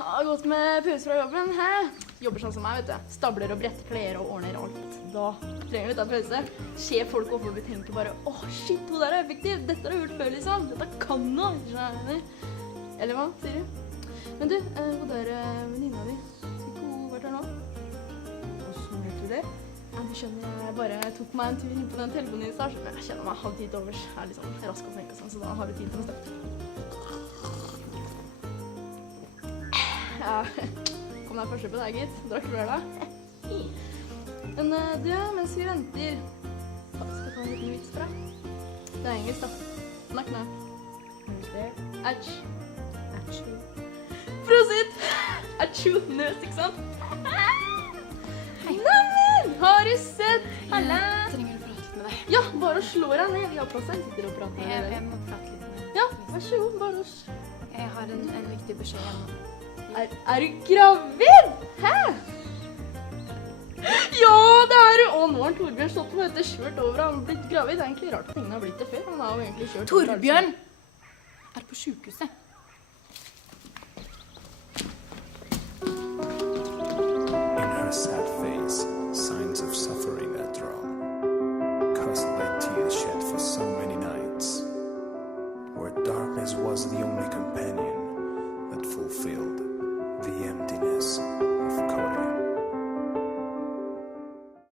Har gått med pause fra jobben, hæ? Jobber sånn som meg, vet du. Stabler og bretter klær og ordner alt. Da trenger du ta pause. Ser folk hvorfor du tenker bare, shit, hun der er effektiv. Dette har du gjort før, liksom. Dette kan hun. Eller hva, sier du? Men du, hun der venninna di, fikk hun vært her nå? Hvordan vet du det? Ja, du skjønner, jeg bare tok meg en tur inn på den telefonen i start. Jeg kjenner meg halv tid overs. Jeg er liksom rask å tenke sånn, så da har du tid til å snakke. Ja, kom deg først på deg, gitt. Drakk du da? Men du, mens vi venter, skal jeg ta en liten vits fra? Det er engelsk, da. Snakk nå. Atch. Atchu. Prosit! Atchu, nøs, ikke sant? Neimen, har du sett? Halla! Trenger du prate litt med deg? Ja, bare slå deg ned. Vi har plass her. Sitter og prater med deg. Jeg må prate litt med deg. Ja, vær så god, bare Jeg har en viktig beskjed hjemme. Er du gravid? Hæ? Ja, det er du! Nå har Torbjørn stått på dette kjørt over. Han har blitt gravid. Det er egentlig rart at ingen har blitt det før. Han har jo egentlig kjørt over. Torbjørn er på sykehuset. In her sad face, signs of suffering are drawn, caused by tears shed for so many nights, where darkness was the only companion that fulfilled the emptiness